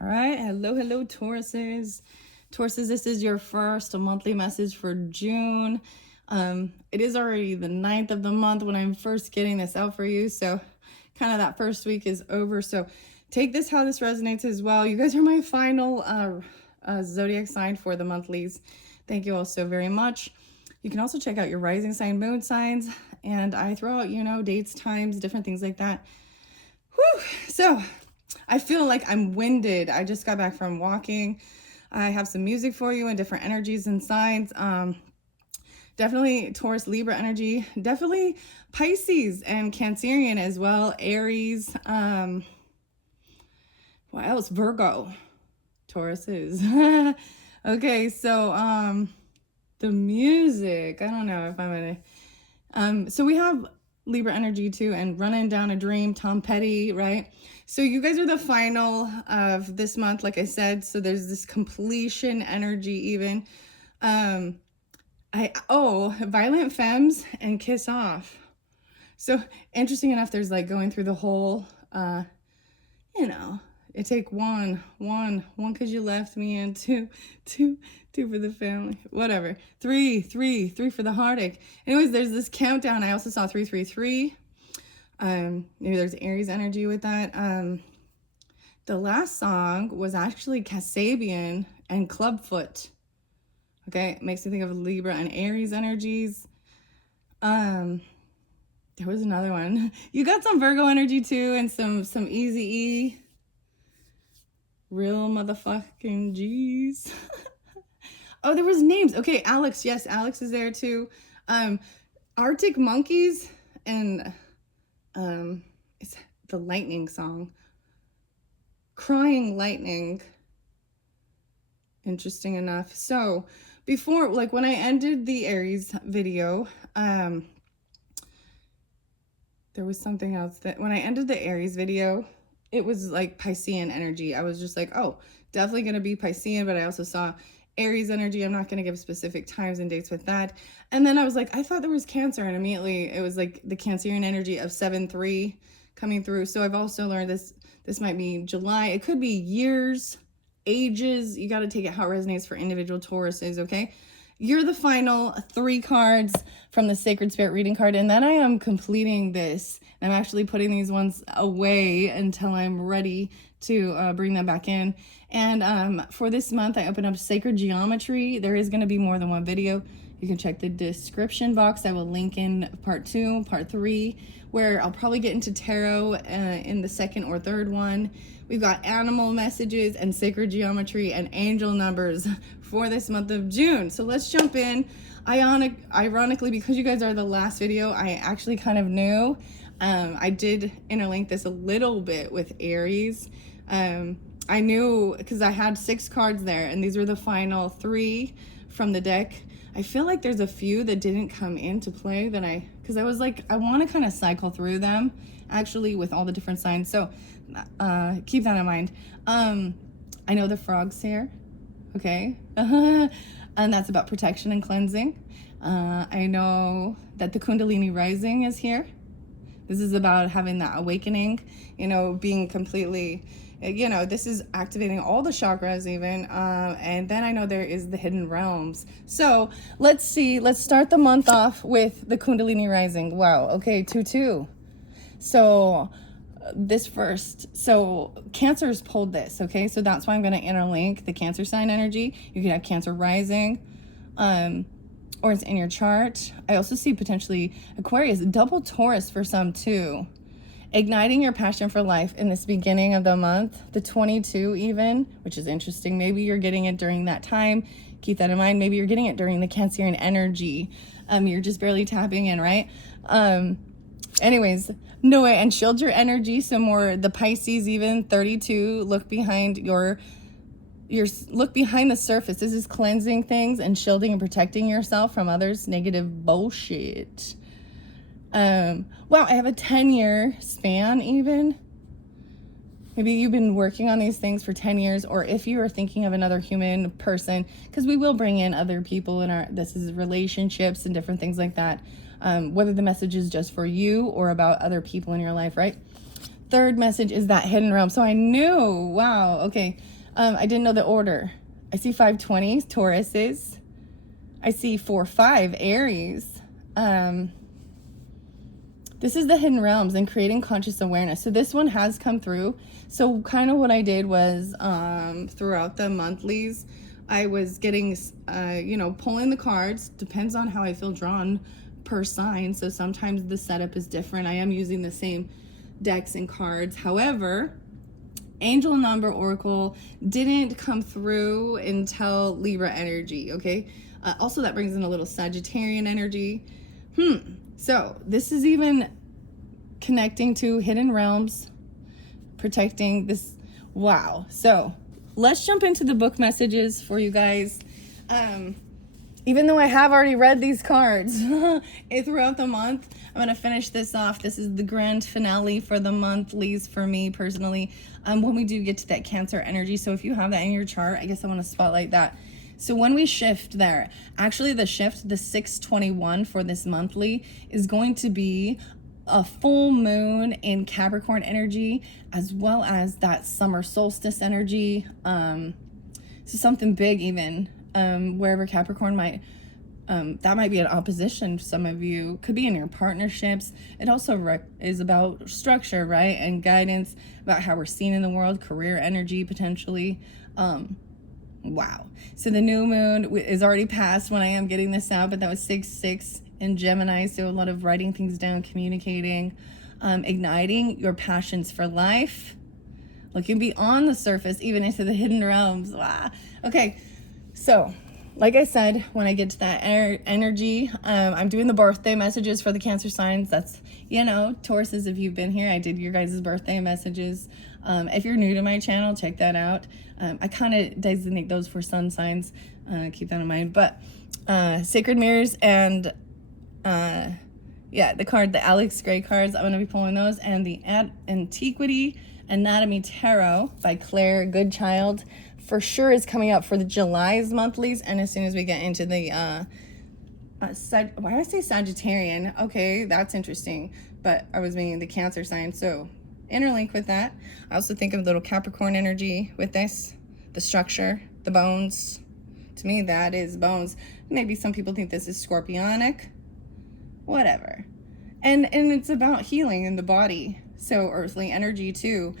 All right, hello, Tauruses. Tauruses, this is your first monthly message for June. It is already the 9th of the month when I'm first getting this out for you, so kind of that first week is over. So take this how this resonates as well. You guys are my final zodiac sign for the monthlies. Thank you all so very much. You can also check out your rising sign, moon signs, and I throw out, dates, times, different things like that. Whew. So I feel like I'm winded. I just got back from walking. I have some music for you and different energies and signs. Definitely Taurus, Libra energy. Definitely Pisces and Cancerian as well. Aries. What else? Virgo. Taurus is. Okay, so the music. I don't know if I'm gonna. So we have Libra energy too, and Running Down a Dream, Tom Petty, right? So you guys are the final of this month, like I said. So there's this completion energy even. Violent Femmes and Kiss Off. So interesting enough, there's like going through the whole, it take one because you left me, and two for the family, whatever. Three for the heartache. Anyways, there's this countdown. I also saw 333. Maybe there's Aries energy with that. The last song was actually Kasabian and Clubfoot. Okay, it makes me think of Libra and Aries energies. There was another one. You got some Virgo energy too, and some Easy-E. Real motherfucking G's. Oh, there was names. Okay, Alex. Yes, Alex is there too. Arctic Monkeys and it's the lightning song. Crying Lightning. Interesting enough. So before, like when I ended the Aries video, there was something else that when I ended the Aries video, it was like Piscean energy. I was just like, oh, definitely going to be Piscean, but I also saw Aries energy. I'm not going to give specific times and dates with that. And then I was like, I thought there was Cancer, and immediately it was like the Cancerian energy of 7-3 coming through. So I've also learned this might be July. It could be years, ages. You got to take it how it resonates for individual Tauruses, okay? You're the final 3 cards from the Sacred Spirit reading card, and then I am completing this. I'm actually putting these ones away until I'm ready to bring them back in. And for this month, I opened up Sacred Geometry. There is going to be more than one video. You can check the description box. I will link in part 2, part 3, where I'll probably get into tarot in the second or third one. We've got animal messages and sacred geometry and angel numbers for this month of June. So let's jump in. Ironically, because you guys are the last video, I actually kind of knew. I did interlink this a little bit with Aries. I knew because I had 6 cards there, and these were the final 3 from the deck. I feel like there's a few that didn't come into play because I was like, I want to kind of cycle through them actually with all the different signs. So keep that in mind. I know the frog's here. Okay. And that's about protection and cleansing. I know that the Kundalini rising is here. This is about having that awakening, being completely, this is activating all the chakras even. And then I know there is the hidden realms. So let's see. Let's start the month off with the Kundalini rising. Wow. Okay. 2-2. So this first. So Cancer's pulled this. Okay. So that's why I'm going to interlink the Cancer sign energy. You can have Cancer rising. Or it's in your chart. I also see potentially Aquarius, double Taurus for some too. Igniting your passion for life in this beginning of the month, the 22 even, which is interesting. Maybe you're getting it during that time. Keep that in mind. Maybe you're getting it during the Cancerian energy. You're just barely tapping in, right? Anyways, no way. And shield your energy. So more the Pisces even, 32, look behind look behind the surface. This is cleansing things and shielding and protecting yourself from others' negative bullshit. Wow, I have a 10-year span even. Maybe you've been working on these things for 10 years, or if you are thinking of another human person, because we will bring in other people in this is relationships and different things like that. Whether the message is just for you or about other people in your life, right? third message is that hidden realm. So I knew, wow, okay. I didn't know the order. I see 520s, Tauruses. I see 4-5, Aries. This is the hidden realms and creating conscious awareness. So this one has come through. So kind of what I did was throughout the monthlies, I was getting, pulling the cards. Depends on how I feel drawn per sign. So sometimes the setup is different. I am using the same decks and cards. However, Angel Number Oracle didn't come through until Libra energy, okay? Also, that brings in a little Sagittarian energy. So this is even connecting to hidden realms, protecting this. Wow. So let's jump into the book messages for you guys. Even though I have already read these cards throughout the month, I'm going to finish this off. This is the grand finale for the monthlies for me personally. When we do get to that Cancer energy. So if you have that in your chart, I guess I want to spotlight that. So when we shift there, actually the shift, the 621 for this monthly is going to be a full moon in Capricorn energy, as well as that summer solstice energy. So something big even, wherever Capricorn might, that might be an opposition. Some of you could be in your partnerships. It also is about structure, right? And guidance about how we're seen in the world, career energy potentially. Wow. So the new moon is already past when I am getting this out, but that was 6-6 in Gemini. So a lot of writing things down, communicating, igniting your passions for life, looking beyond the surface, even into the hidden realms. Wow. Okay. So like I said, when I get to that energy, I'm doing the birthday messages for the Cancer signs. That's, Tauruses, if you've been here, I did your guys' birthday messages. If you're new to my channel, check that out. I kind of designate those for sun signs. Keep that in mind. But Sacred Mirrors and, the card, the Alex Gray cards, I'm going to be pulling those. And the Antiquity Anatomy Tarot by Claire Goodchild for sure is coming up for the July's monthlies. And as soon as we get into the, why did I say Sagittarian? Okay, that's interesting. But I was meaning the Cancer sign. So interlink with that. I also think of little Capricorn energy with this, the structure, the bones. To me, that is bones. Maybe some people think this is scorpionic, whatever. And it's about healing in the body. So earthly energy too.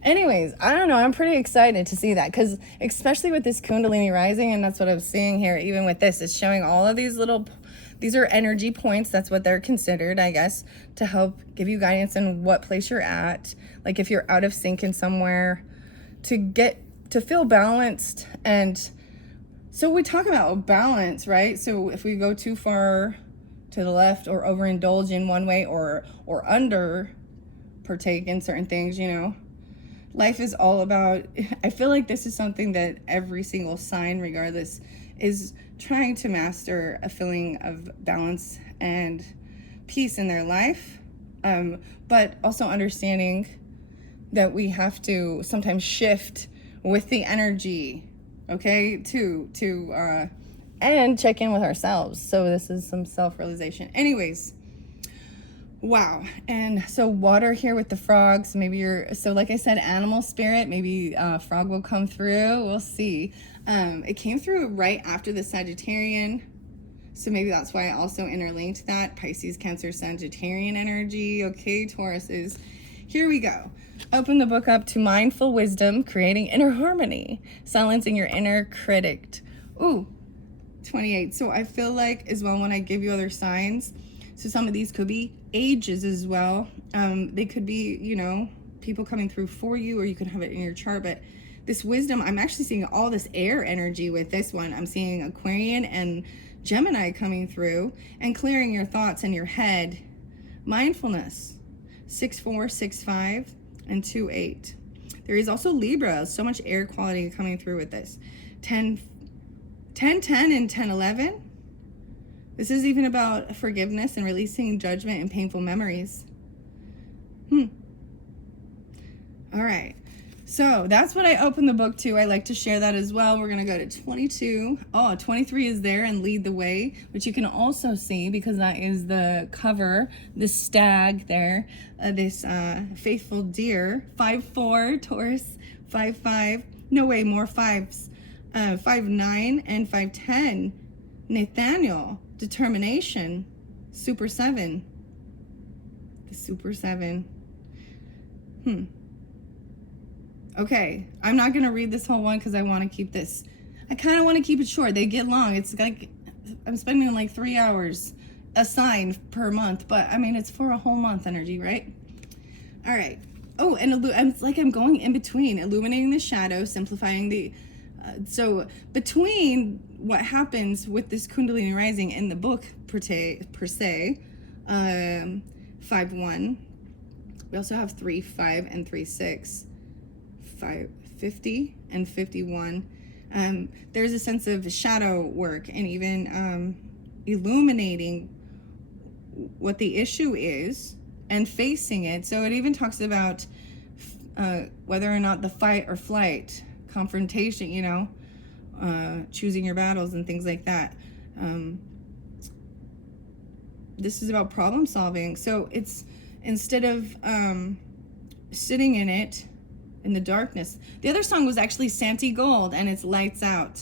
Anyways, I don't know. I'm pretty excited to see that because especially with this Kundalini rising, and that's what I'm seeing here, even with this, it's showing all of these these are energy points. That's what they're considered, I guess, to help give you guidance in what place you're at. Like if you're out of sync in somewhere, to feel balanced. And so we talk about balance, right? So if we go too far to the left or overindulge in one way or under partake in certain things, life is all about, I feel like this is something that every single sign, regardless, is trying to master a feeling of balance and peace in their life, but also understanding that we have to sometimes shift with the energy, okay, and check in with ourselves. So this is some self-realization. Anyways, wow. And so water here with the frogs, maybe so like I said, animal spirit, maybe frog will come through. We'll see. It came through right after the Sagittarian. So maybe that's why I also interlinked that. Pisces, Cancer, Sagittarian energy. Okay, Tauruses. Here we go. Open the book up to mindful wisdom, creating inner harmony, silencing your inner critic. Ooh, 28. So I feel like as well when I give you other signs, so some of these could be ages as well. They could be, people coming through for you, or you could have it in your chart. But this wisdom, I'm actually seeing all this air energy with this one. I'm seeing Aquarian and Gemini coming through and clearing your thoughts in your head. Mindfulness, 6-4, 6-5, and 2-8. There is also Libra, so much air quality coming through with this. 10-10 and 10-11. This is even about forgiveness and releasing judgment and painful memories. All right. So that's what I opened the book to. I like to share that as well. We're going to go to 22. Oh, 23 is there and Lead the Way, which you can also see because that is the cover, the stag there, this faithful deer, 5'4", Taurus, 5'5", no way, more fives, 5'9", and 5'10", Nathaniel, determination, Super 7, the Super 7. Okay, I'm not going to read this whole one because I want to keep this. I kind of want to keep it short. They get long. It's like I'm spending like 3 hours a sign per month, but I mean, it's for a whole month energy, right? All right. Oh, and it's like I'm going in between, illuminating the shadow, simplifying the. So between what happens with this Kundalini rising in the book per se, 5-1. We also have 3-5 and 3-6. 50 and 51. There's a sense of shadow work and even illuminating what the issue is and facing it. So it even talks about whether or not the fight or flight, confrontation, choosing your battles and things like that. This is about problem solving. So it's instead of sitting in it, in the darkness. The other song was actually Santi Gold, and it's Lights Out.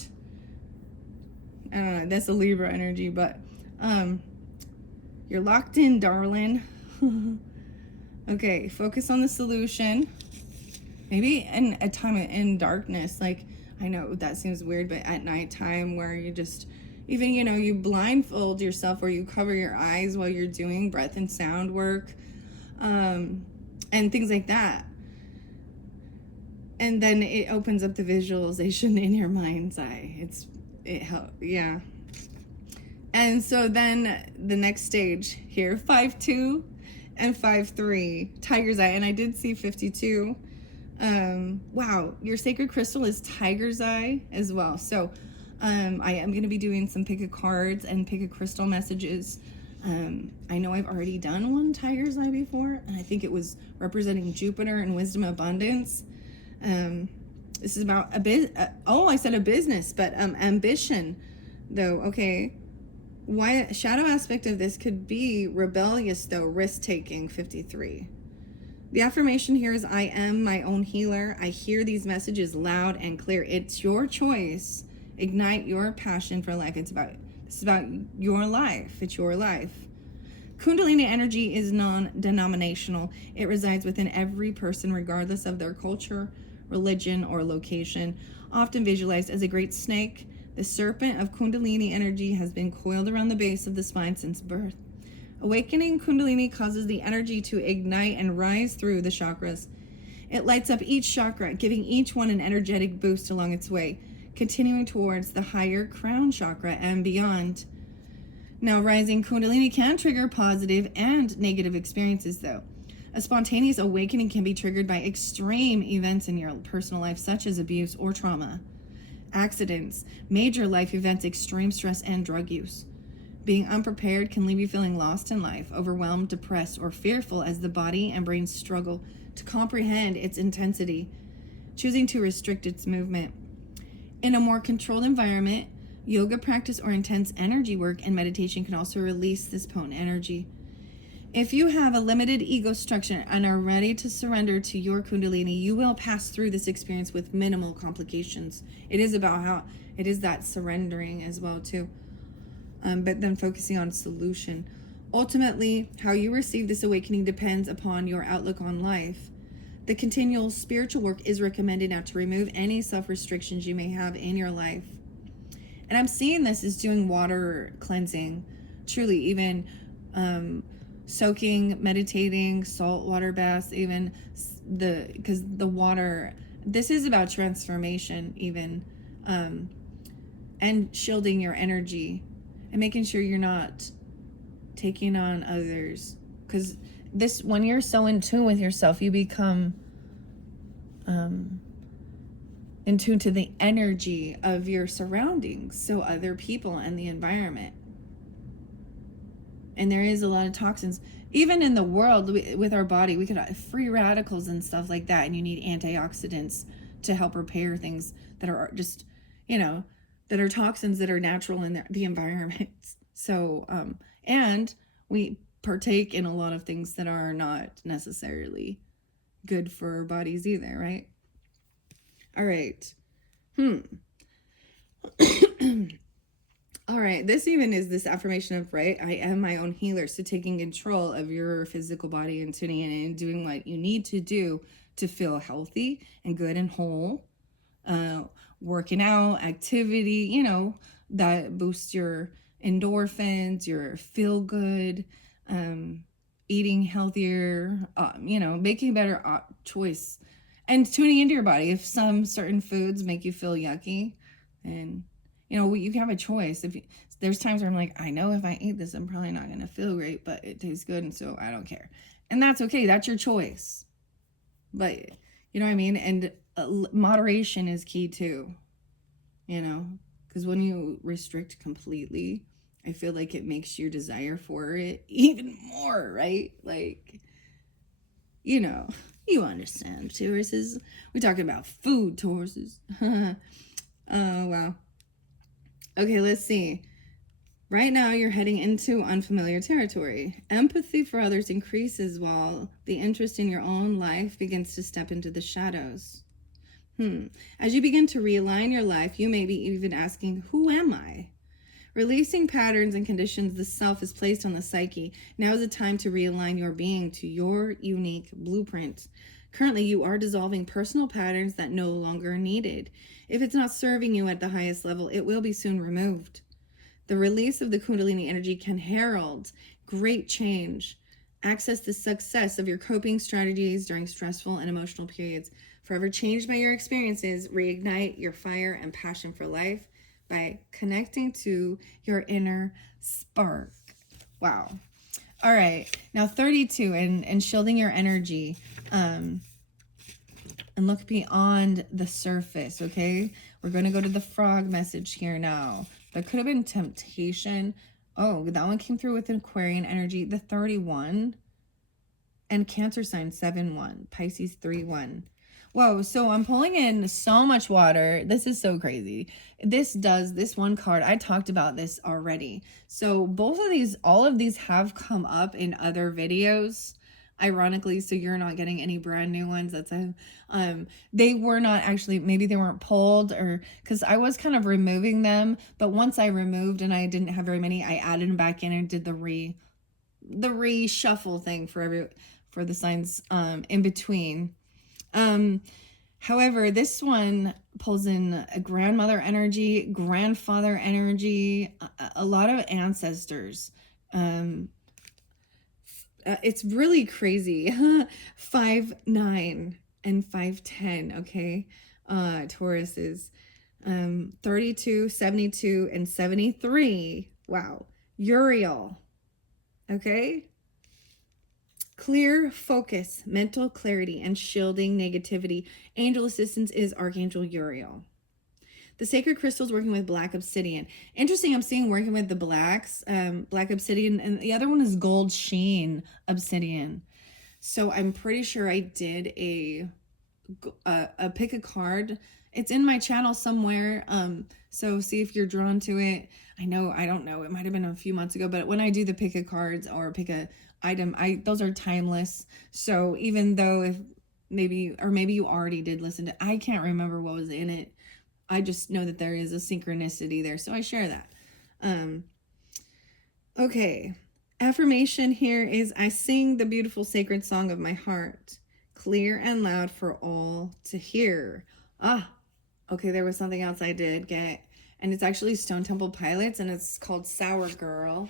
I don't know, that's a Libra energy, but you're locked in, darling. Okay, focus on the solution. Maybe in a time in darkness, like, I know that seems weird, but at nighttime where you just, even, you blindfold yourself or you cover your eyes while you're doing breath and sound work, and things like that. And then it opens up the visualization in your mind's eye. It helps, yeah. And so then the next stage here, 5-2 and 5-3, Tiger's Eye. And I did see 52. Wow, your sacred crystal is Tiger's Eye as well. So I am going to be doing some pick a cards and pick a crystal messages. I know I've already done one Tiger's Eye before, and I think it was representing Jupiter and wisdom abundance. This is about I said a business, but ambition though. Okay, why shadow aspect of this could be rebellious though, risk taking, 53. The affirmation here is I am my own healer. I hear these messages loud and clear. It's your choice. Ignite your passion for life. This is about your life. It's your life. Kundalini energy is non-denominational. It resides within every person regardless of their culture, religion, or location. Often visualized as a great snake, the serpent of Kundalini energy has been coiled around the base of the spine since birth. Awakening Kundalini causes the energy to ignite and rise through the chakras. It lights up each chakra, giving each one an energetic boost along its way, continuing towards the higher crown chakra and beyond. Now, rising Kundalini can trigger positive and negative experiences, though. A spontaneous awakening can be triggered by extreme events in your personal life, such as abuse or trauma, accidents, major life events, extreme stress, and drug use. Being unprepared can leave you feeling lost in life, overwhelmed, depressed, or fearful as the body and brain struggle to comprehend its intensity, choosing to restrict its movement. In a more controlled environment, yoga practice or intense energy work and meditation can also release this potent energy. If you have a limited ego structure and are ready to surrender to your Kundalini, you will pass through this experience with minimal complications. It is about how it is that surrendering as well too, but then focusing on solution. Ultimately, how you receive this awakening depends upon your outlook on life. The continual spiritual work is recommended now to remove any self-restrictions you may have in your life. And I'm seeing this as doing water cleansing, truly, even soaking, meditating, salt water baths, even because the water, this is about transformation even, and shielding your energy and making sure you're not taking on others. Because this, when you're so in tune with yourself, you become in tune to the energy of your surroundings, so other people and the environment. And there is a lot of toxins. even in the world with our body, we could have free radicals and stuff like that, and you need antioxidants to help repair things that are just, you know, that are toxins that are natural in the environment. So, and we partake in a lot of things that are not necessarily good for our bodies either, right? All right. All right, this even is this affirmation of, right, I am my own healer. So taking control of your physical body and tuning in and doing what you need to do to feel healthy and good and whole. Working out, activity, that boosts your endorphins, your feel good, eating healthier, making better choice and tuning into your body. If some certain foods make you feel yucky, and you have a choice. There's times where I'm like, I know if I eat this, I'm probably not going to feel great, but it tastes good, and so I don't care. And that's okay. That's your choice. But you know what I mean? And moderation is key too, because when you restrict completely, I feel like it makes your desire for it even more, right? Like, you understand, Tauruses. We talking about food, Tauruses. Oh, wow. Okay, let's see. Right now, you're heading into unfamiliar territory. Empathy for others increases while the interest in your own life begins to step into the shadows. As you begin to realign your life, you may be even asking, who am I? Releasing patterns and conditions the self is placed on the psyche. Now is the time to realign your being to your unique blueprint. Currently, you are dissolving personal patterns that no longer are needed. If it's not serving you at the highest level, it will be soon removed. The release of the Kundalini energy can herald great change. Access the success of your coping strategies during stressful and emotional periods. Forever changed by your experiences, reignite your fire and passion for life by connecting to your inner spark. Wow. All right. Now 32 and shielding your energy. And look beyond the surface, okay? We're going to go to the frog message here now. That could have been temptation. Oh, that one came through with an Aquarian energy. The 31 and Cancer sign 7-1, Pisces 3-1. Whoa, so I'm pulling in so much water. This is so crazy. This one card, I talked about this already. So all of these have come up in other videos, ironically, so you're not getting any brand new ones. They were not actually, maybe they weren't pulled, or because I was kind of removing them, but once I removed and I didn't have very many, I added them back in and did the reshuffle thing for the signs in between. However, this one pulls in a grandmother energy, grandfather energy, a lot of ancestors. It's really crazy. 5'9" and 5'10", okay? Taurus is 32, 72, and 73. Wow. Uriel. Okay? Clear focus, mental clarity, and shielding negativity. Angel assistance is Archangel Uriel. The sacred crystals working with black obsidian. Interesting, I'm seeing working with the blacks, black obsidian, and the other one is gold sheen obsidian. So I'm pretty sure I did a pick a card. It's in my channel somewhere. So see if you're drawn to it. I don't know. It might have been a few months ago, but when I do the pick a cards or pick a item, those are timeless. So even though if maybe you already did listen to, I can't remember what was in it. I just know that there is a synchronicity there, so I share that. Okay. Affirmation here is, I sing the beautiful sacred song of my heart, clear and loud for all to hear. Okay, there was something else I did get, and it's actually Stone Temple Pilots, and it's called Sour Girl.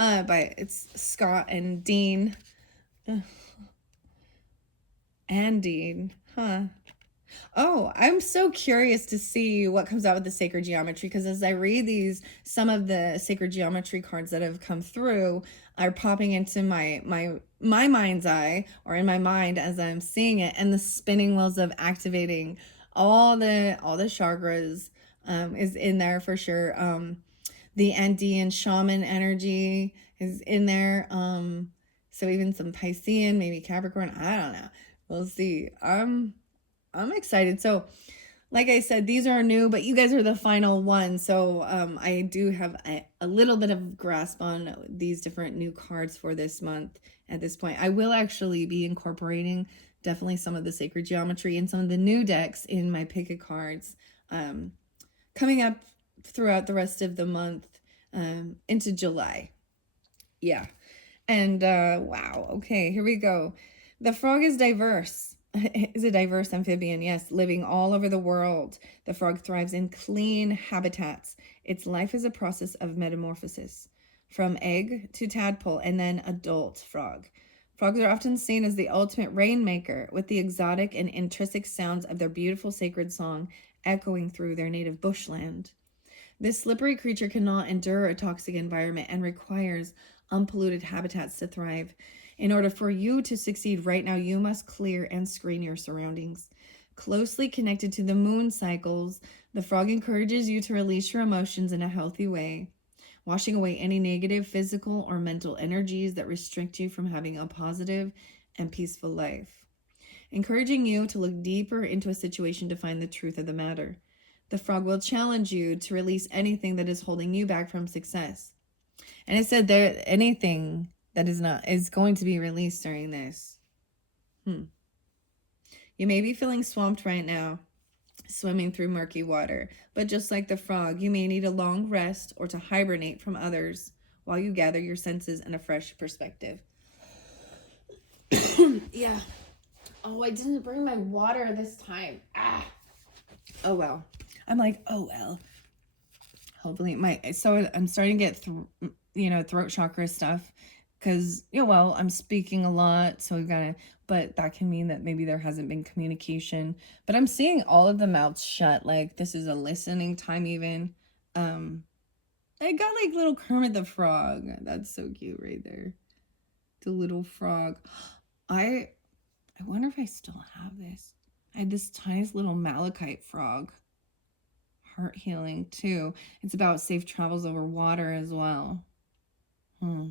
It's Scott and Dean. And Dean. Oh, I'm so curious to see what comes out with the sacred geometry, because as I read some of the sacred geometry cards that have come through are popping into my mind's eye, or in my mind as I'm seeing it, and the spinning wheels of activating all the chakras is in there for sure. The Andean shaman energy is in there. So even some Piscean, maybe Capricorn. I don't know. We'll see. I'm excited. So like I said, these are new, but you guys are the final one. So I do have a little bit of grasp on these different new cards for this month at this point. I will actually be incorporating definitely some of the sacred geometry and some of the new decks in my pick a cards coming up throughout the rest of the month into July. Yeah. And wow. Okay, here we go. The frog is diverse. Is a diverse amphibian, yes, living all over the world. The frog thrives in clean habitats. Its life is a process of metamorphosis, from egg to tadpole and then adult frog. Frogs are often seen as the ultimate rainmaker, with the exotic and intrinsic sounds of their beautiful sacred song echoing through their native bushland. This slippery creature cannot endure a toxic environment and requires unpolluted habitats to thrive. In order for you to succeed right now, you must clear and screen your surroundings. Closely connected to the moon cycles, the frog encourages you to release your emotions in a healthy way, washing away any negative physical or mental energies that restrict you from having a positive and peaceful life, encouraging you to look deeper into a situation to find the truth of the matter. The frog will challenge you to release anything that is holding you back from success. And it said there anything that is not is going to be released during this. You may be feeling swamped right now, swimming through murky water, but just like the frog, you may need a long rest or to hibernate from others while you gather your senses and a fresh perspective. Yeah. Oh, I didn't bring my water this time. Oh well. I'm like, oh well. Hopefully I'm starting to get throat chakra stuff because I'm speaking a lot, so we've got to, but that can mean that maybe there hasn't been communication. But I'm seeing all of the mouths shut, like this is a listening time even. I got like little Kermit the Frog. That's so cute right there. The little frog. I wonder if I still have this. I had this tiniest little malachite frog. Heart healing too. It's about safe travels over water as well. Hmm.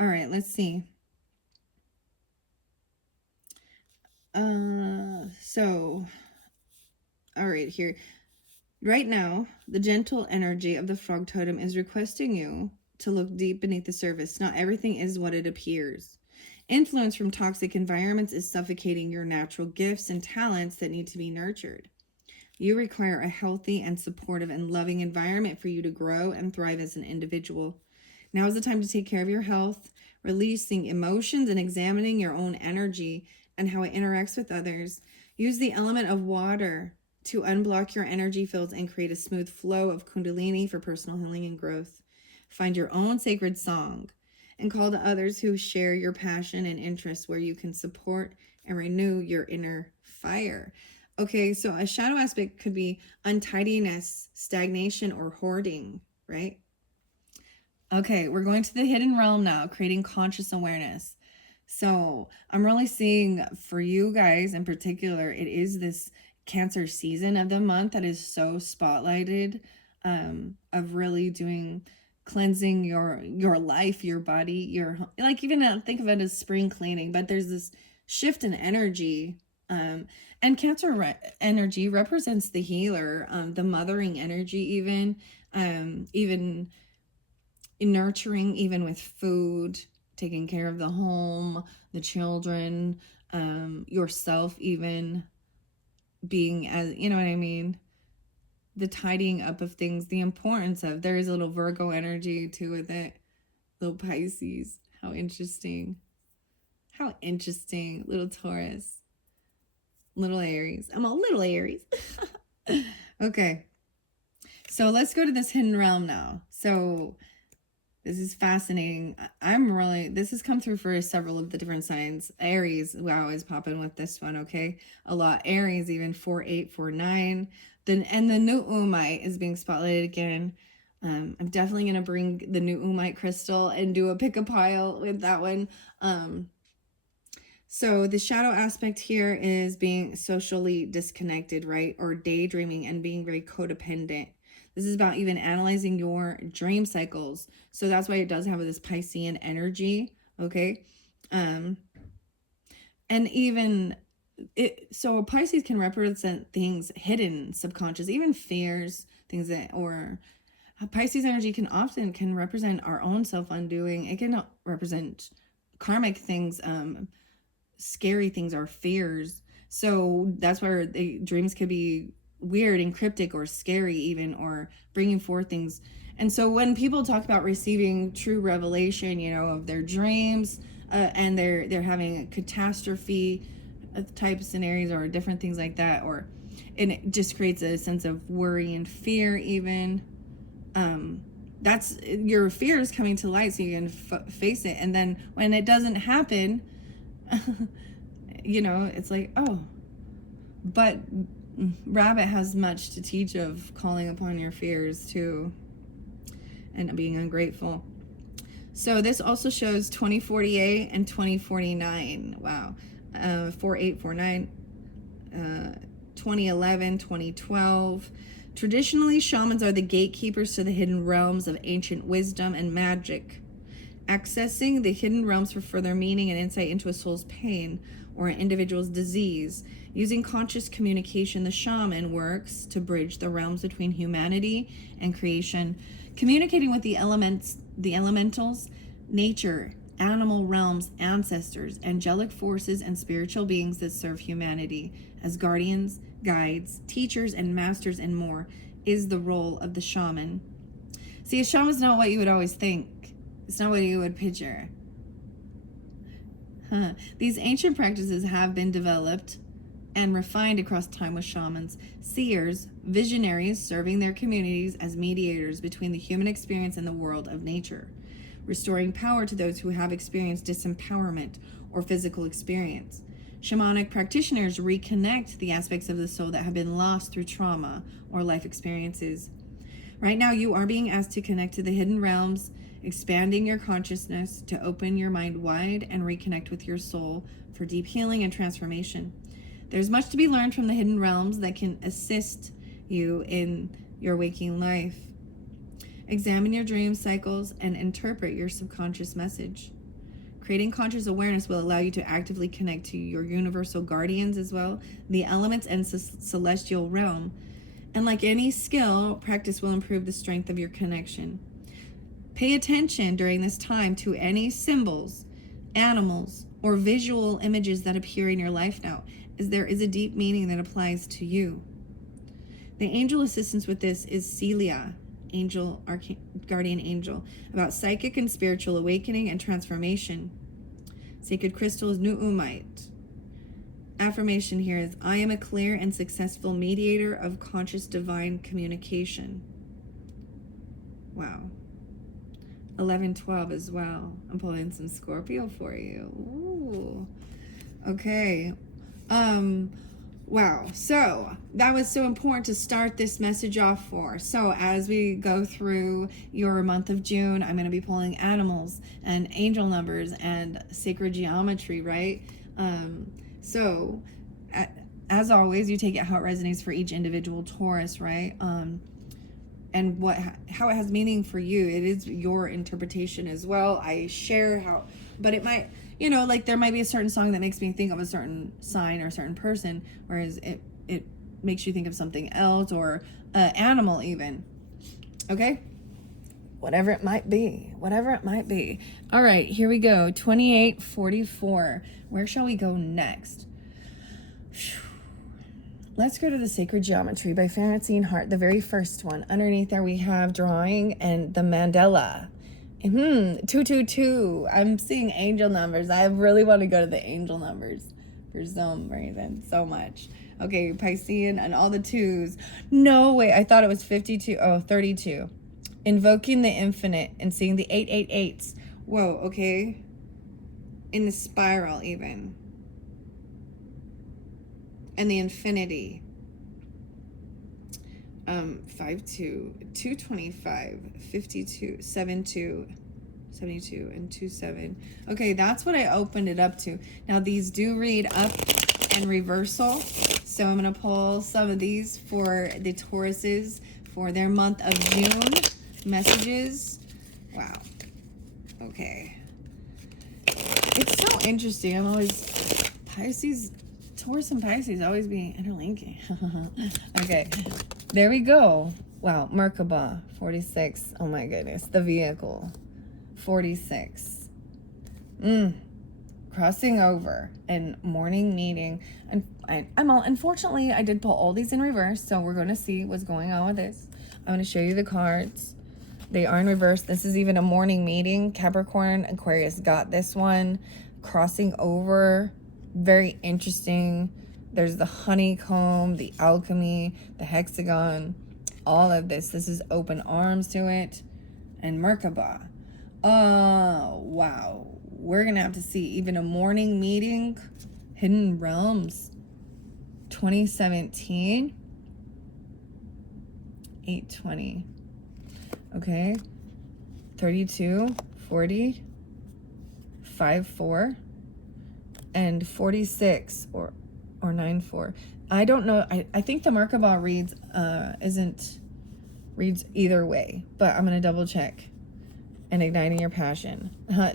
All right, let's see. So, all right, here. Right now, the gentle energy of the frog totem is requesting you to look deep beneath the surface. Not everything is what it appears. Influence from toxic environments is suffocating your natural gifts and talents that need to be nurtured. You require a healthy and supportive and loving environment for you to grow and thrive as an individual. Now is the time to take care of your health, releasing emotions and examining your own energy and how it interacts with others. Use the element of water to unblock your energy fields and create a smooth flow of Kundalini for personal healing and growth. Find your own sacred song and call to others who share your passion and interests where you can support and renew your inner fire. Okay, so a shadow aspect could be untidiness, stagnation, or hoarding, right? Okay, we're going to the hidden realm now, creating conscious awareness. So I'm really seeing for you guys in particular, it is this Cancer season of the month that is so spotlighted, of really doing cleansing your life, your body, your, like, even think of it as spring cleaning, but there's this shift in energy. And Cancer energy represents the healer, the mothering energy, even nurturing, even with food, taking care of the home, the children, yourself, even being, as you know what I mean, the tidying up of things, the importance of, there is a little Virgo energy too with it, little Pisces. How interesting, little Taurus, little Aries. I'm a little Aries. Okay, so let's go to this hidden realm now. So this is fascinating. This has come through for several of the different signs. Aries, wow, is popping with this one, okay? A lot. Aries, even 4-8-4-9. And the new Umite is being spotlighted again. I'm definitely going to bring the new Umite crystal and do a pick a pile with that one. So the shadow aspect here is being socially disconnected, right? Or daydreaming and being very codependent. This is about even analyzing your dream cycles. So that's why it does have this Piscean energy. Okay. And even so Pisces can represent things hidden, subconscious, even fears, things that, or Pisces energy can represent our own self-undoing. It can represent karmic things, scary things, our fears. So that's where dreams could be weird and cryptic or scary even, or bringing forth things. And so when people talk about receiving true revelation, of their dreams, and they're having a catastrophe type scenarios or different things like that, and it just creates a sense of worry and fear even. That's your fears coming to light so you can face it. And then when it doesn't happen, it's like, oh, but Rabbit has much to teach of calling upon your fears too and being ungrateful. So this also shows 2048 and 2049. Wow. 4849, 2011, 2012. Traditionally, shamans are the gatekeepers to the hidden realms of ancient wisdom and magic. Accessing the hidden realms for further meaning and insight into a soul's pain or an individual's disease. Using conscious communication, the shaman works to bridge the realms between humanity and creation, communicating with the elementals, nature, animal realms, ancestors, angelic forces, and spiritual beings that serve humanity as guardians, guides, teachers, and masters, and more, is the role of the shaman. See, a shaman's not what you would always think. It's not what you would picture. These ancient practices have been developed and refined across time with shamans, seers, visionaries serving their communities as mediators between the human experience and the world of nature, restoring power to those who have experienced disempowerment or physical experience. Shamanic practitioners reconnect the aspects of the soul that have been lost through trauma or life experiences. Right now, you are being asked to connect to the hidden realms, expanding your consciousness to open your mind wide and reconnect with your soul for deep healing and transformation. There's much to be learned from the hidden realms that can assist you in your waking life. Examine your dream cycles and interpret your subconscious message. Creating conscious awareness will allow you to actively connect to your universal guardians as well, the elements and celestial realm. And like any skill, practice will improve the strength of your connection. Pay attention during this time to any symbols, animals, or visual images that appear in your life now, as there is a deep meaning that applies to you. The angel assistance with this is Celia, guardian angel, about psychic and spiritual awakening and transformation. Sacred crystal is Nuumite. Affirmation here is, I am a clear and successful mediator of conscious divine communication. Wow. 1112 as well. I'm pulling some Scorpio for you. Ooh. Okay. Wow. So that was so important to start this message off for. So as we go through your month of June, I'm going to be pulling animals and angel numbers and sacred geometry, right? So as always, you take it how it resonates for each individual Taurus, right? And how it has meaning for you. It is your interpretation as well. I share how, but it might, like there might be a certain song that makes me think of a certain sign or a certain person, whereas it makes you think of something else, or animal even. Okay? Whatever it might be. All right, here we go. 2844. Where shall we go next? Let's go to the Sacred Geometry by Francine Hart, the very first one. Underneath there we have drawing and the mandala. 222. I'm seeing angel numbers. I really want to go to the angel numbers for some reason. So much. Okay, Piscean and all the twos. No, wait, I thought it was 52. Oh, 32. Invoking the infinite and seeing the 888s. Whoa, okay. In the spiral even. And the infinity. 52, 225, 52, 72, 72, and 27. Okay, that's what I opened it up to. Now these do read up and reversal. So I'm going to pull some of these for the Tauruses for their month of June messages. Wow. Okay. It's so interesting. I'm always Pisces, Taurus and Pisces always be interlinking. Okay. There we go. Wow. Merkaba 46. Oh my goodness. The vehicle 46. Crossing over and morning meeting. And unfortunately, I did pull all these in reverse, so we're going to see what's going on with this. I'm going to show you the cards. They are in reverse. This is even a morning meeting. Capricorn, Aquarius got this one. Crossing over, very interesting. There's the honeycomb, the alchemy, the hexagon, all of this. This is open arms to it. And Merkaba. Oh, wow. We're going to have to see even a morning meeting. Hidden Realms 2017 820. Okay. 32, 40, 54, and 46 or 94. I don't know. I think the Merkaba reads either way, but I'm going to double check. And igniting your passion.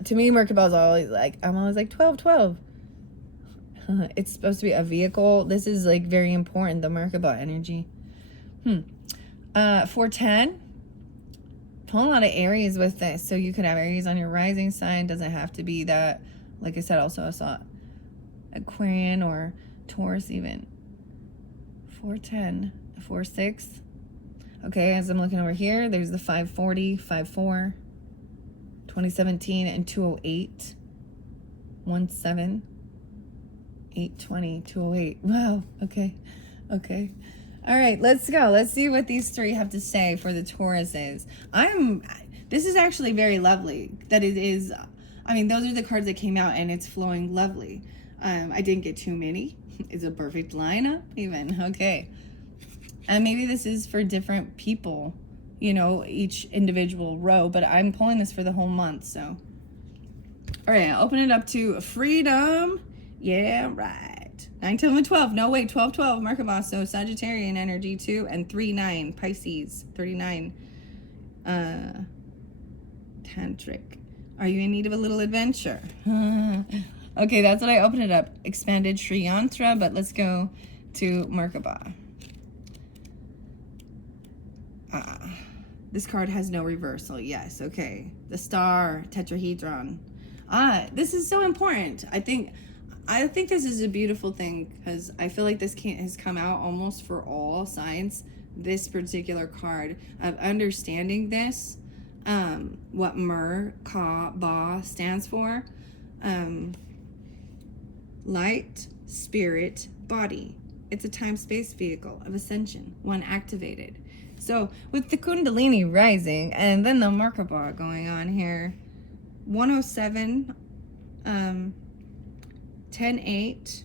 To me, Merkaba is always like, I'm always like 12, 12. It's supposed to be a vehicle. This is like very important, the Merkaba energy. 410. Pull a lot of Aries with this. So you could have Aries on your rising sign. Doesn't have to be that. Like I said, also I saw Aquarian or Taurus even. 410. 46. Okay, as I'm looking over here, there's the 540, 54. 2017 and 208, 17, 820, 208. Wow. Okay. All right, let's go. Let's see what these three have to say for the Tauruses. This is actually very lovely that it is. I mean, those are the cards that came out and it's flowing lovely. I didn't get too many. It's a perfect lineup even. Okay. And maybe this is for different people, you know, each individual row, but I'm pulling this for the whole month, so. All right, I'll open it up to freedom. Yeah, right. 9, 10, 11, 12. No, wait, 12, 12. Merkaba, so Sagittarian energy too, and 3, 9. Pisces, 39. Tantric. Are you in need of a little adventure? Okay, that's what I opened it up. Expanded Sri Yantra, but let's go to Merkaba. This card has no reversal. Yes, okay. The star tetrahedron. This is so important. I think this is a beautiful thing because I feel like this has come out almost for all signs. This particular card of understanding this, what Merkaba stands for, light, spirit, body. It's a time-space vehicle of ascension, one activated. So with the Kundalini rising and then the Merkaba going on here, 107, 10-8.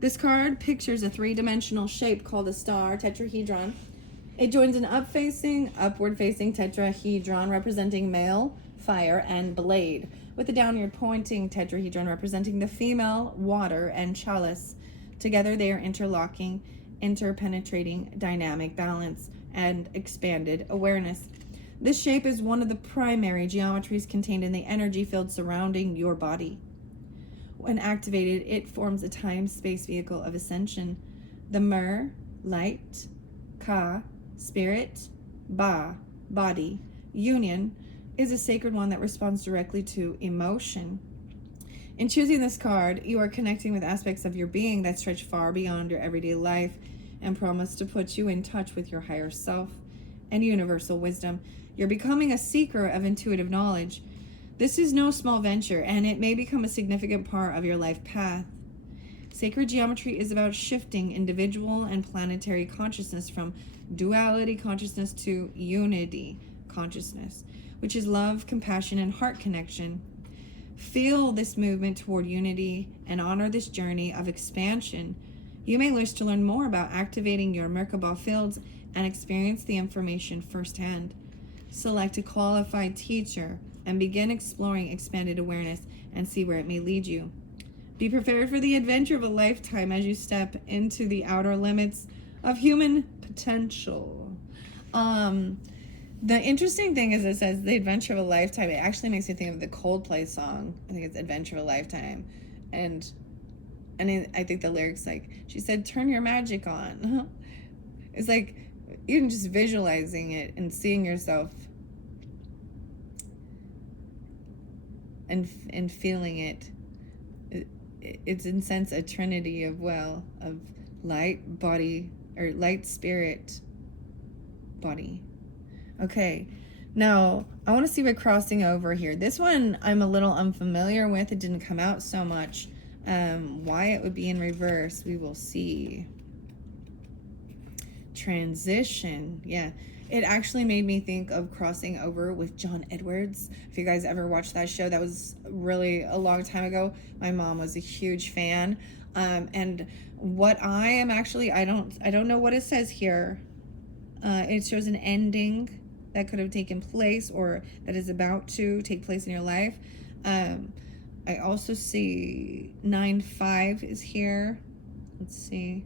This card pictures a three-dimensional shape called a star tetrahedron. It joins an upward-facing tetrahedron representing male, fire, and blade, with a downward-pointing tetrahedron representing the female, water, and chalice. Together they are interlocking, interpenetrating, dynamic balance, and expanded awareness. This shape is one of the primary geometries contained in the energy field surrounding your body. When activated, it forms a time-space vehicle of ascension. The Mer, light, Ka, spirit, Ba, body, union, is a sacred one that responds directly to emotion. In choosing this card, you are connecting with aspects of your being that stretch far beyond your everyday life and promise to put you in touch with your higher self and universal wisdom. You're becoming a seeker of intuitive knowledge. This is no small venture, and it may become a significant part of your life path. Sacred geometry is about shifting individual and planetary consciousness from duality consciousness to unity consciousness, which is love, compassion, and heart connection. Feel this movement toward unity and honor this journey of expansion. You may wish to learn more about activating your Merkaba fields and experience the information firsthand. Select a qualified teacher and begin exploring expanded awareness and see where it may lead you. Be prepared for the adventure of a lifetime as you step into the outer limits of human potential. The interesting thing is it says the adventure of a lifetime. It actually makes me think of the Coldplay song. I think it's Adventure of a Lifetime. And I think the lyrics like, she said, turn your magic on. It's like, even just visualizing it and seeing yourself and feeling it. It's in sense a trinity of light, body, or light, spirit, body. Okay, now I want to see what crossing over here. This one I'm a little unfamiliar with. It didn't come out so much. Why it would be in reverse, we will see. Transition, yeah. It actually made me think of crossing over with John Edwards. If you guys ever watched that show, that was really a long time ago. My mom was a huge fan. And what I am actually, I don't know what it says here. It shows an ending that could have taken place or that is about to take place in your life. I also see 9-5 is here. Let's see.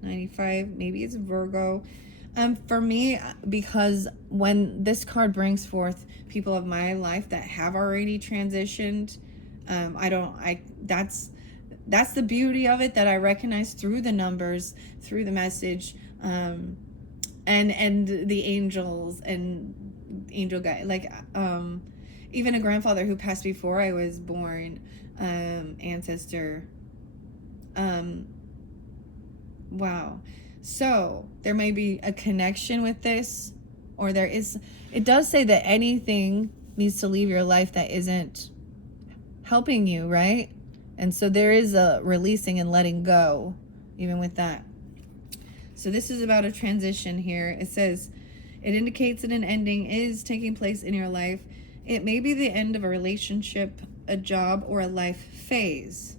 95, maybe it's Virgo. For me, because when this card brings forth people of my life that have already transitioned, that's the beauty of it, that I recognize through the numbers, through the message, and the angels and angel guy, like even a grandfather who passed before I was born, ancestor. Wow. So there may be a connection with this, or it does say that anything needs to leave your life that isn't helping you, right? And so there is a releasing and letting go, even with that. So this is about a transition here. It says, it indicates that an ending is taking place in your life. It may be the end of a relationship, a job, or a life phase.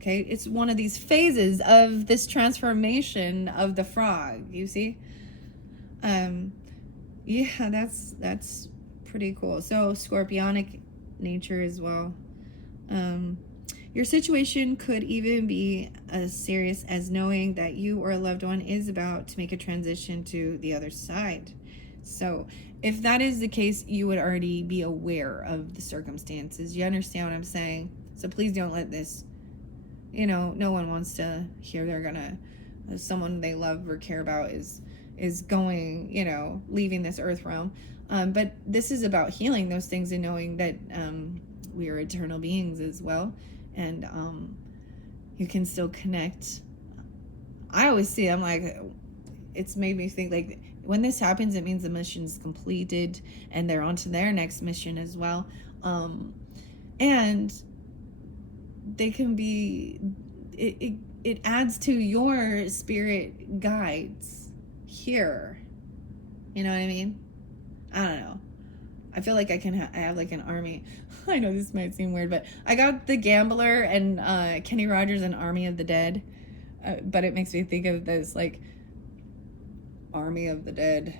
Okay, it's one of these phases of this transformation of the frog, you see? Yeah, that's pretty cool. So scorpionic nature as well. Your situation could even be as serious as knowing that you or a loved one is about to make a transition to the other side. So if that is the case, you would already be aware of the circumstances. You understand what I'm saying? So please don't let this, no one wants to hear someone they love or care about is going, leaving this earth realm. But this is about healing those things and knowing that we are eternal beings as well. And you can still connect. I always see, I'm like, it's made me think, like, when this happens, it means the mission's completed and they're on to their next mission as well. And they can be, it adds to your spirit guides here. You know what I mean? I don't know. I feel like I have like an army. I know this might seem weird, but I got The Gambler and Kenny Rogers and Army of the Dead. But it makes me think of this, like, Army of the Dead.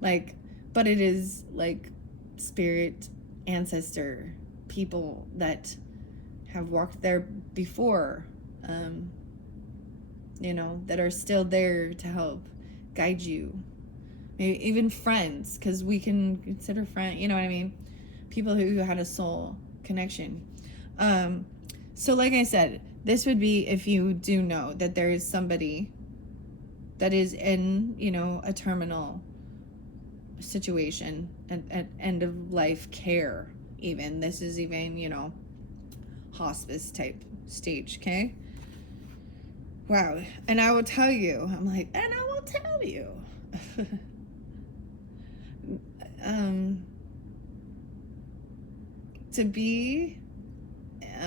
Like, but it is like spirit, ancestor, people that have walked there before, that are still there to help guide you. Maybe even friends, because we can consider friend, you know what I mean? People who had a soul connection. So like I said, this would be if you do know that there is somebody that is in, a terminal situation, at end of life care, even. This is even, hospice type stage, okay? Wow. And I will tell you, I'm like, and I will tell you. To be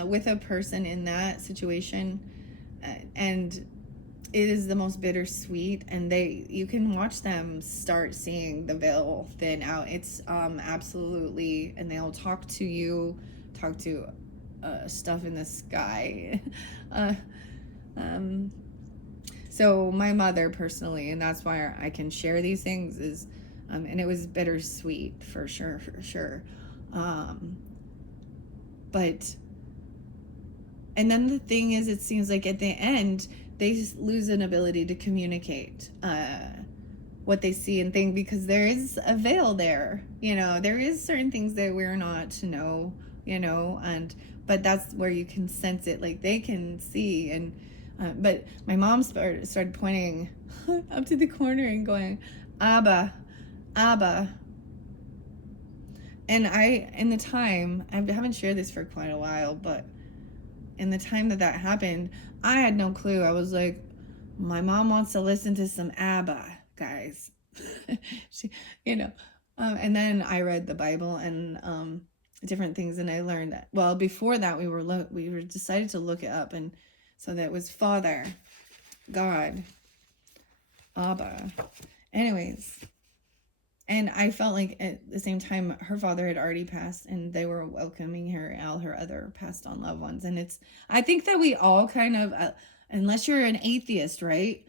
with a person in that situation, and it is the most bittersweet, and you can watch them start seeing the veil thin out. It's absolutely, and they'll talk to stuff in the sky. So my mother personally, and that's why I can share these things, is and it was bittersweet for sure. But And then the thing is, it seems like at the end, they lose an ability to communicate what they see and think, because there is a veil there. There is certain things that we're not to know, and but that's where you can sense it, like they can see. And but my mom started pointing up to the corner and going, Abba, Abba. And in the time, I haven't shared this for quite a while, but in the time that happened, I had no clue. I was like, my mom wants to listen to some ABBA, guys. she, you know. And then I read the Bible and different things, and I learned that. Well, before that, we were decided to look it up, and so that was Father, God, Abba. Anyways, and I felt like at the same time, her father had already passed, and they were welcoming her, all her other passed on loved ones. And I think that we all kind of, unless you're an atheist, right?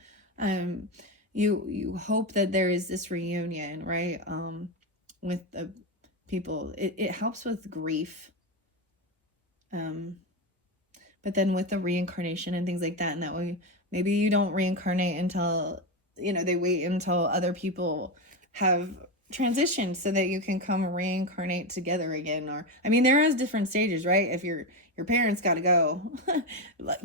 You hope that there is this reunion, right? With the people. It helps with grief. But then with the reincarnation and things like that, and that way, maybe you don't reincarnate until, they wait until other people have transitioned so that you can come reincarnate together again. Or, I mean, there is different stages, right? If your parents got to go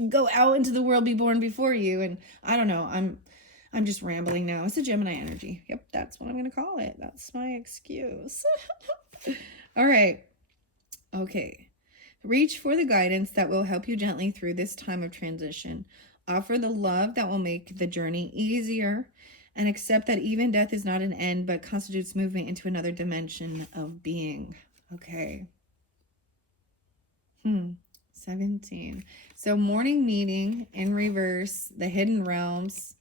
go out into the world, be born before you. And I don't know, I'm just rambling now. It's a Gemini energy. Yep, that's what I'm gonna call it. That's my excuse. All right. Okay. Reach for the guidance that will help you gently through this time of transition. Offer the love that will make the journey easier, and accept that even death is not an end, but constitutes movement into another dimension of being. Okay. 17. So morning meeting in reverse, the hidden realms.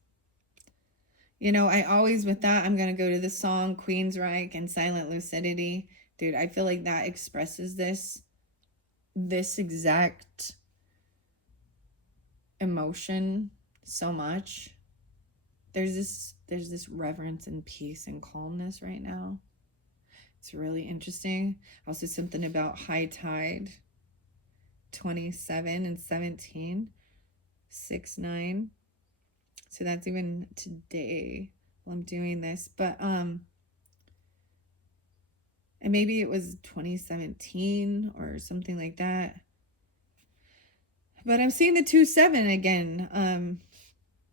I always, with that, I'm going to go to the song Queensryche and Silent Lucidity. Dude, I feel like that expresses this exact emotion so much. There's this reverence and peace and calmness right now. It's really interesting. Also something about high tide, 27 and 17, 6-9. So that's even today while I'm doing this. But and maybe it was 2017 or something like that. But I'm seeing the 2-7 again.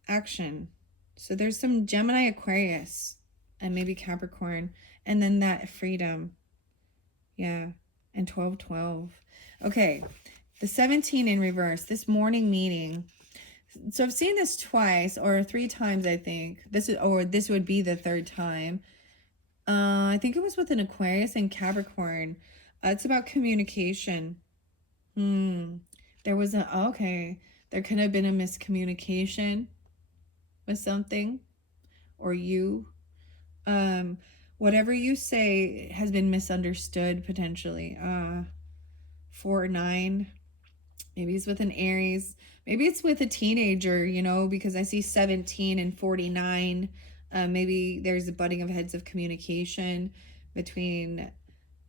Action. So there's some Gemini, Aquarius, and maybe Capricorn, and then that freedom. Yeah, and 12-12. Okay, the 17 in reverse, this morning meeting. So I've seen this twice or 3 times, I think. This would be the 3rd time. I think it was with an Aquarius and Capricorn. It's about communication. There was there could have been a miscommunication with something, or you, whatever you say has been misunderstood potentially. 4-9, maybe it's with an Aries, maybe it's with a teenager, because I see 17 and 49. Maybe there's a butting of heads of communication between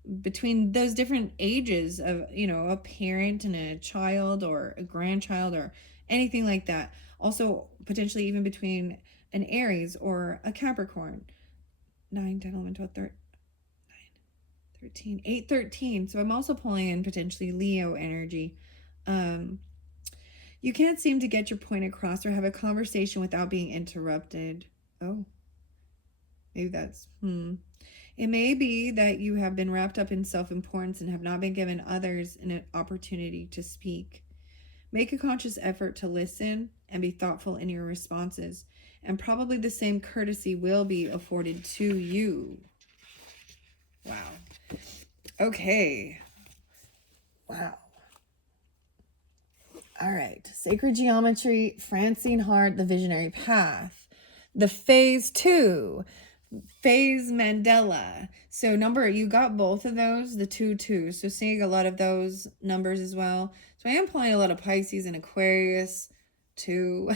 those different ages of, a parent and a child or a grandchild or anything like that. Also, potentially even between an Aries or a Capricorn. 9, 10, 11, 12, 13, 13, 8, 13. So I'm also pulling in potentially Leo energy. You can't seem to get your point across or have a conversation without being interrupted. Oh, maybe that's, It may be that you have been wrapped up in self-importance and have not been given others an opportunity to speak. Make a conscious effort to listen and be thoughtful in your responses, and probably the same courtesy will be afforded to you. Wow. Okay. Wow. All right. Sacred Geometry, Francine Hart, The Visionary Path. The Phase 2. Phase Mandela. So you got both of those, the 2-2. So seeing a lot of those numbers as well. So I am pulling a lot of Pisces and Aquarius too,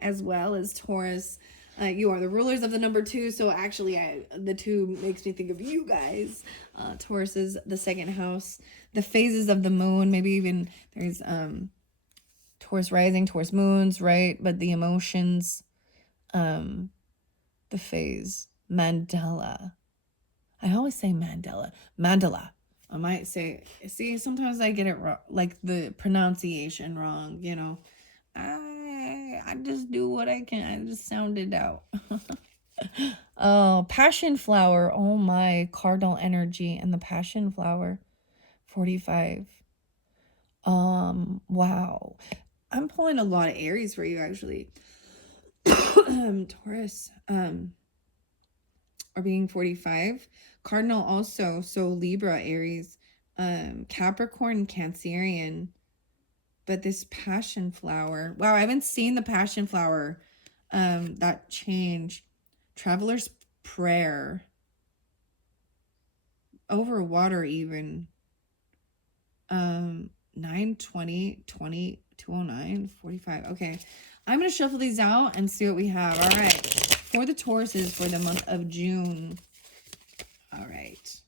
as well as Taurus. You are the rulers of the number 2. So actually the 2 makes me think of you guys. Taurus is the 2nd house. The phases of the moon, maybe even there's Taurus rising, Taurus moons, right? But the emotions, the phase, Mandela. I always say Mandela. Mandela. I might say, see, sometimes I get it wrong, like the pronunciation wrong, you know. I just do what I can. I just sound it out. Oh, passion flower. Oh my, cardinal energy and the passion flower. 45. Wow. I'm pulling a lot of Aries for you actually. Taurus, are being 45. Cardinal also, so Libra, Aries, Capricorn, Cancerian. But this passion flower, wow, I haven't seen the passion flower, that change. Traveler's prayer, over water even. 9, 20, 20, 209, 45. Okay, I'm gonna shuffle these out and see what we have. All right, for the Tauruses for the month of June. All right,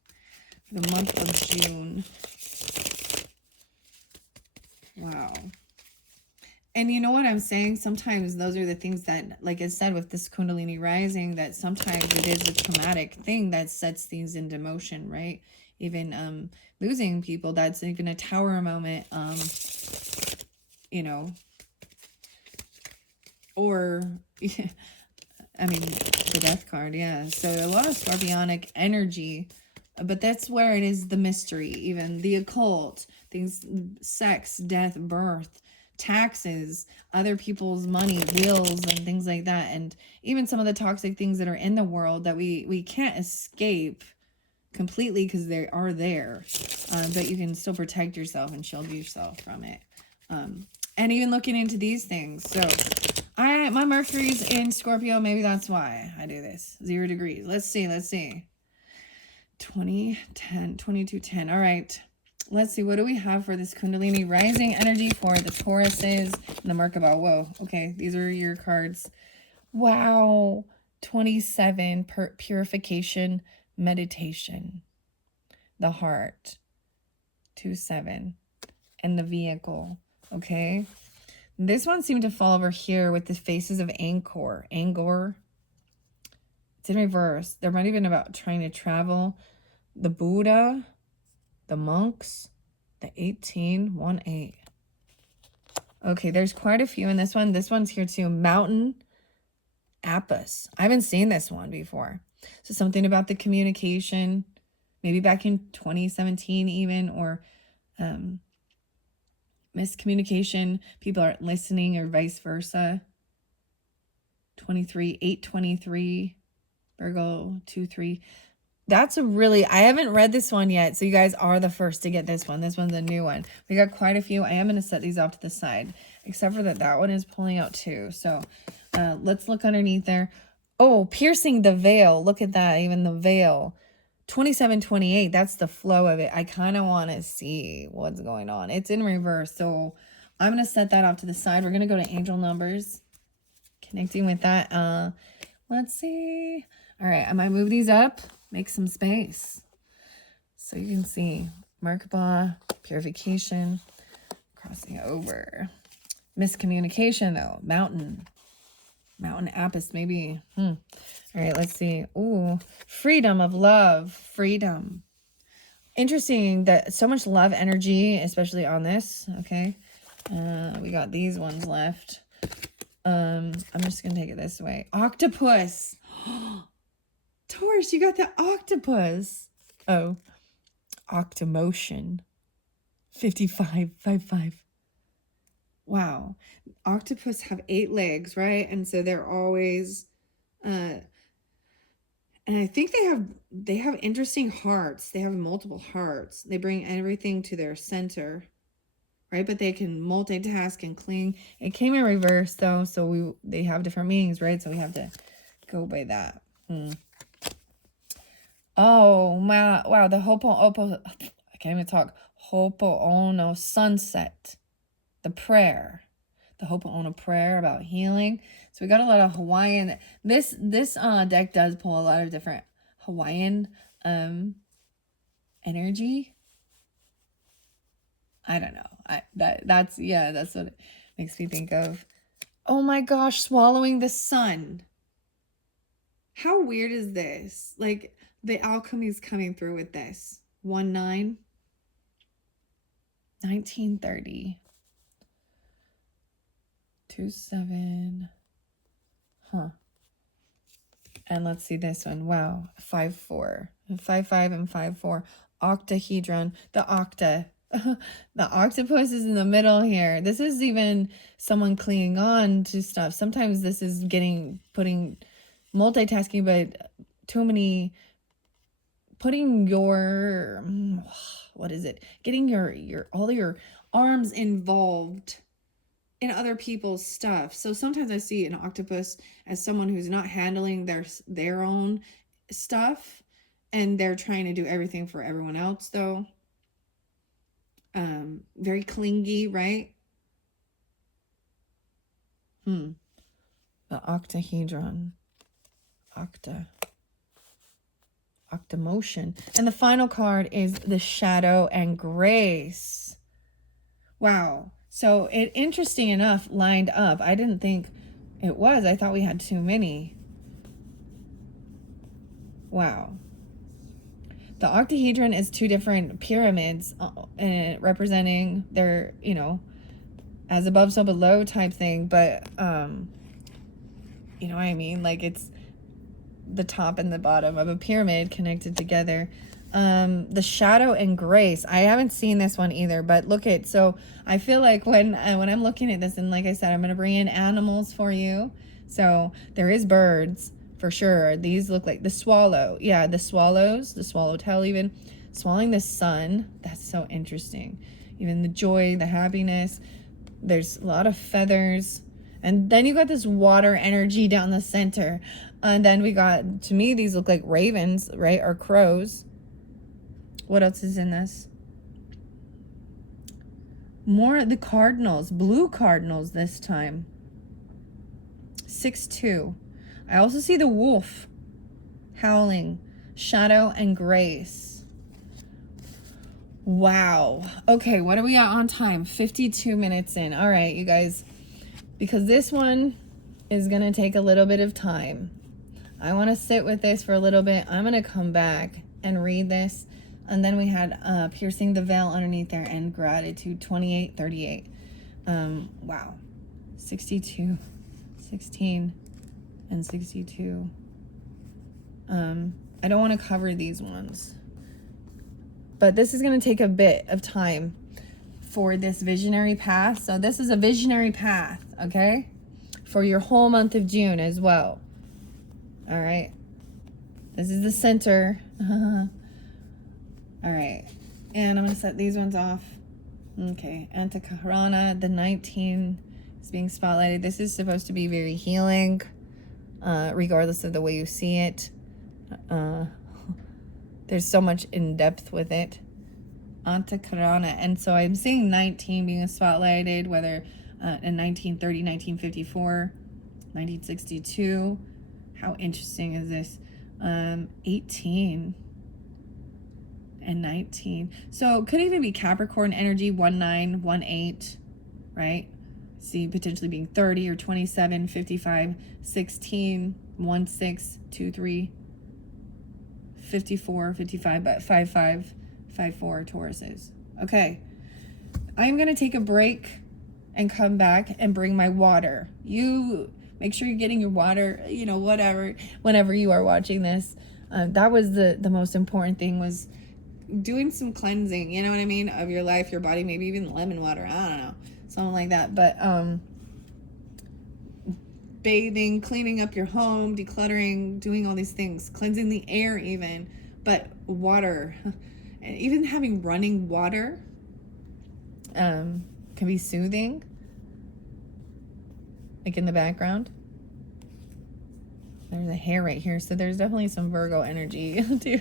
for the month of June. Wow. And you know what I'm saying? Sometimes those are the things that, like I said, with this Kundalini rising, that sometimes it is a traumatic thing that sets things into motion, right? Even losing people, that's even a tower moment, you know, or, I mean, the death card, yeah. So a lot of scorpionic energy, but that's where it is the mystery, even the occult, things, sex, death, birth, taxes, other people's money, wills, and things like that. And even some of the toxic things that are in the world that we can't escape completely because they are there. But you can still protect yourself and shield yourself from it. And even looking into these things. So my Mercury's in Scorpio. Maybe that's why I do this. 0 degrees. Let's see. 20, 10, 22, 10. All right. Let's see. What do we have for this Kundalini rising energy for the Tauruses and the Merkaba? Whoa. Okay. These are your cards. Wow. 27. Purification, meditation. The heart. 2-7. And the vehicle. Okay. This one seemed to fall over here with the faces of Angkor. Angkor. It's in reverse. There might have been about trying to travel. The Buddha. The monks. The 18-1-8. Okay, there's quite a few in this one. This one's here too. Mountain Apis. I haven't seen this one before. So something about the communication. Maybe back in 2017 even. Or miscommunication. People aren't listening or vice versa. 23, 8-23. Virgo 2-3. That's a really, I haven't read this one yet. So you guys are the first to get this one. This one's a new one. We got quite a few. I am going to set these off to the side, except for that one is pulling out too. So let's look underneath there. Oh, piercing the veil. Look at that. Even the veil. 27-28. That's the flow of it. I kind of want to see what's going on. It's in reverse. So I'm going to set that off to the side. We're going to go to angel numbers. Connecting with that. Let's see. All right. I might move these up. Make some space. So you can see Merkaba, purification, crossing over. Miscommunication though. Mountain Apis maybe. All right, let's see. Ooh, freedom of love. Freedom. Interesting that so much love energy, especially on this. Okay. We got these ones left. I'm just gonna take it this way. Octopus. Taurus, you got the octopus. Oh, Octomotion. 55-55. Wow. Octopus have 8 legs, right? And so they're always and I think they have interesting hearts. They have multiple hearts. They bring everything to their center, right? But they can multitask and cling. It came in reverse though, so they have different meanings, right? So we have to go by that. Oh, wow, the Ho'oponopono, I can't even talk. Ho'oponopono sunset, the prayer, the Ho'oponopono prayer about healing. So we got a lot of Hawaiian. This deck does pull a lot of different Hawaiian energy. I don't know. That's what Makes me think of, oh my gosh, swallowing the sun. How weird is this? Like, the alchemy's coming through with this. 1/9, 1930. 2/7. Huh. And let's see this one. Wow. 5/4. 5/5 and 5/4. Octahedron. The octa. The octopus is in the middle here. This is even someone clinging on to stuff. Sometimes this is putting multitasking, but too many, putting your, what is it? Getting your all your arms involved in other people's stuff. So sometimes I see an octopus as someone who's not handling their own stuff, and they're trying to do everything for everyone else, though. Very clingy, right? The octahedron. Octamotion. And the final card is the Shadow and Grace. Wow. So it, interesting enough, lined up. I didn't think it was. I thought we had too many. Wow. The octahedron is 2 different pyramids representing their, you know, as above, so below type thing. But, you know what I mean? Like, it's the top and the bottom of a pyramid connected together. The Shadow and Grace. I haven't seen this one either, but look at, so I feel like when I'm looking at this, and like I said, I'm going to bring in animals for you. So there is birds for sure. These look like the swallow. Yeah, the swallows, the swallowtail even, swallowing the sun. That's so interesting. Even the joy, the happiness. There's a lot of feathers. And then you got this water energy down the center. And then we got, to me, these look like ravens, right? Or crows. What else is in this? More the cardinals, blue cardinals this time. 6/2. I also see the wolf howling. Shadow and Grace. Wow. Okay, what are we at on time? 52 minutes in. All right, you guys. Because this one is going to take a little bit of time. I want to sit with this for a little bit. I'm going to come back and read this. And then we had Piercing the Veil underneath there and Gratitude 2838. Wow. 62, 16, and 62. I don't want to cover these ones. But this is going to take a bit of time for this visionary path. So this is a visionary path, okay? For your whole month of June as well. All right. This is the center. All right. And I'm going to set these ones off. Okay. Antakarana, the 19 is being spotlighted. This is supposed to be very healing, regardless of the way you see it. There's so much in depth with it. Antakarana. And so I'm seeing 19 being spotlighted, whether in 1930, 1954, 1962. How interesting is this? 18 and 19. So it could even be Capricorn energy, 19, 18, right? See potentially being 30 or 27, 55, 16, 16, 23, 54, 55, but 55, 54 Tauruses. Okay. I'm going to take a break and come back and bring my water. You make sure you're getting your water, you know, whatever, whenever you are watching this. That was the most important thing, was doing some cleansing, you know what I mean, of your life, your body, maybe even lemon water. I don't know, something like that. But bathing, cleaning up your home, decluttering, doing all these things, cleansing the air even. But water, and even having running water can be soothing, like in the background. There's a hair right here, so there's definitely some Virgo energy too.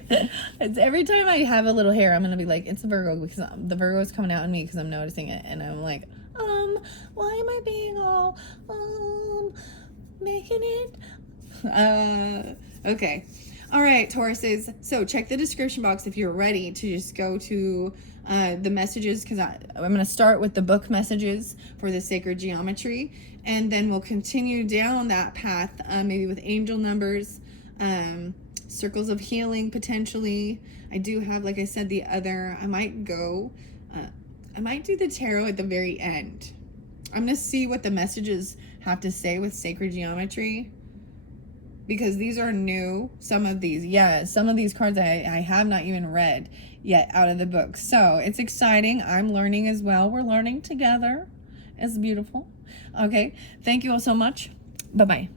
It's every time I have a little hair, I'm gonna be like, it's a Virgo, because the Virgo is coming out in me because I'm noticing it, and I'm like, why am I being all making it? Okay. All right, Tauruses. So check the description box if you're ready to just go to the messages, because I'm going to start with the book messages for the sacred geometry, and then we'll continue down that path, maybe with angel numbers, circles of healing potentially. I do have, like I said, I might do the tarot at the very end. I'm going to see what the messages have to say with sacred geometry, because these are new. Some of these cards I have not even read yet out of the book. So it's exciting. I'm learning as well. We're learning together. It's beautiful. Okay. Thank you all so much. Bye-bye.